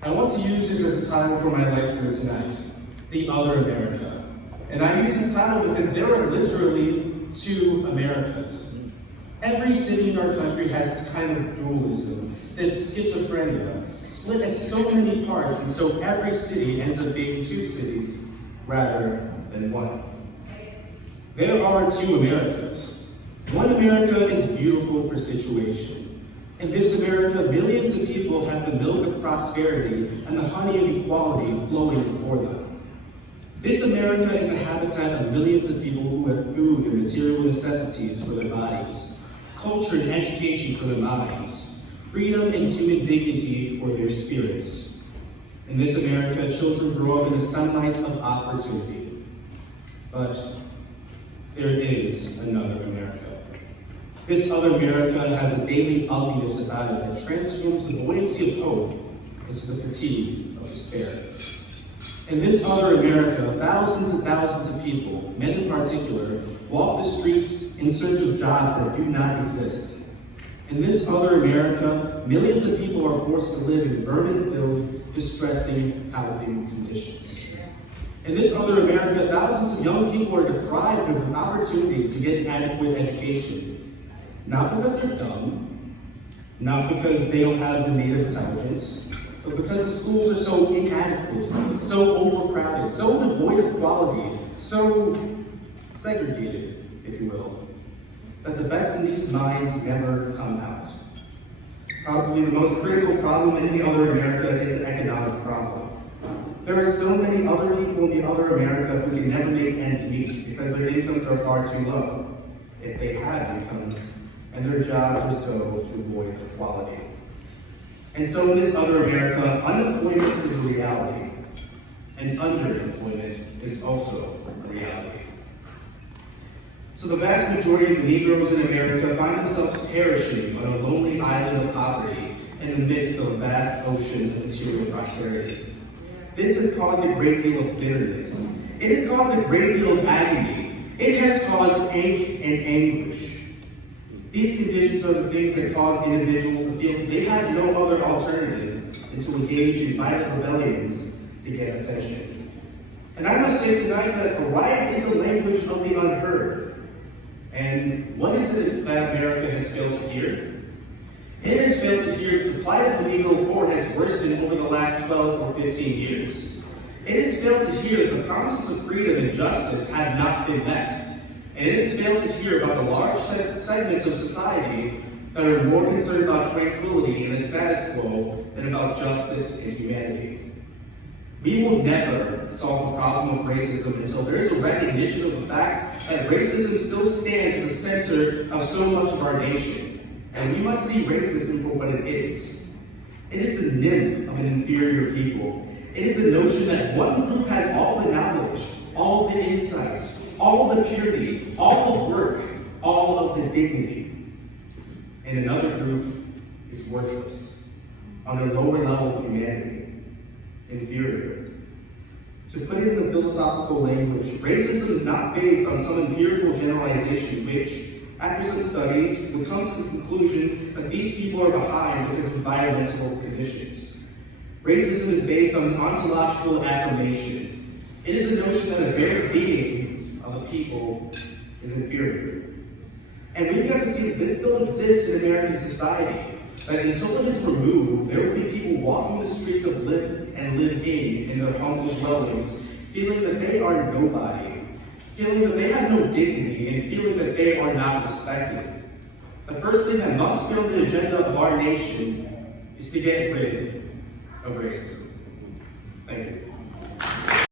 I want to use this as a title for my lecture tonight, The Other America. And I use this title because there are literally two Americas. Every city in our country has this kind of dualism, this schizophrenia, split in so many parts, and so every city ends up being two cities rather than one. There are two Americas. One America is beautiful for situation. In this America, millions of people have the milk of prosperity and the honey of equality flowing before them. This America is the habitat of millions of people who have food and material necessities for their bodies, culture and education for their minds, freedom and human dignity for their spirits. In this America, children grow up in the sunlight of opportunity. But there is another America. This other America has a daily ugliness about it that transforms the buoyancy of hope into the fatigue of despair. In this other America, thousands and thousands of people, men in particular, walk the street in search of jobs that do not exist. In this other America, millions of people are forced to live in vermin-filled, distressing housing conditions. In this other America, thousands of young people are deprived of the opportunity to get an adequate education. Not because they're dumb, not because they don't have the native intelligence, but because the schools are so inadequate, so overcrowded, so devoid of quality, so segregated, if you will, that the best in these minds never come out. Probably the most critical problem in the other America is the economic problem. There are so many other people in the other America who can never make ends meet because their incomes are far too low, if they have incomes, and their jobs are so devoid of quality. And so in this other America, unemployment is a reality, and underemployment is also a reality. So the vast majority of the Negroes in America find themselves perishing on a lonely island of poverty in the midst of a vast ocean of material prosperity. This has caused a great deal of bitterness. It has caused a great deal of agony. It has caused ache and anguish. These conditions are the things that cause individuals to feel they have no other alternative than to engage in violent rebellions to get attention. And I must say tonight that a riot is the language of the unheard. And what is it that America has failed to hear? It has failed to hear the plight of the Negro poor has worsened over the last 12 or 15 years. It has failed to hear that the promises of freedom and justice have not been met. And it has failed to hear about the large segments of society that are more concerned about tranquility and the status quo than about justice and humanity. We will never solve the problem of racism until there is a recognition of the fact that racism still stands at the center of so much of our nation. And we must see racism for what it is. It is the nymph of an inferior people. It is the notion that one group has all the knowledge, all the insights, all the purity, all the work, all of the dignity. And another group is worthless, on a lower level of humanity, inferior. To put it in a philosophical language, racism is not based on some empirical generalization which, after some studies, would come to the conclusion that these people are behind because of environmental conditions. Racism is based on an ontological affirmation. It is the notion that a very being of a people is inferior. And we have to see that this still exists in American society, that until it is removed, there will be people walking the streets of live in their humble dwellings, feeling that they are nobody, feeling that they have no dignity, and feeling that they are not respected. The first thing that must be on the agenda of our nation is to get rid of racism. Thank you.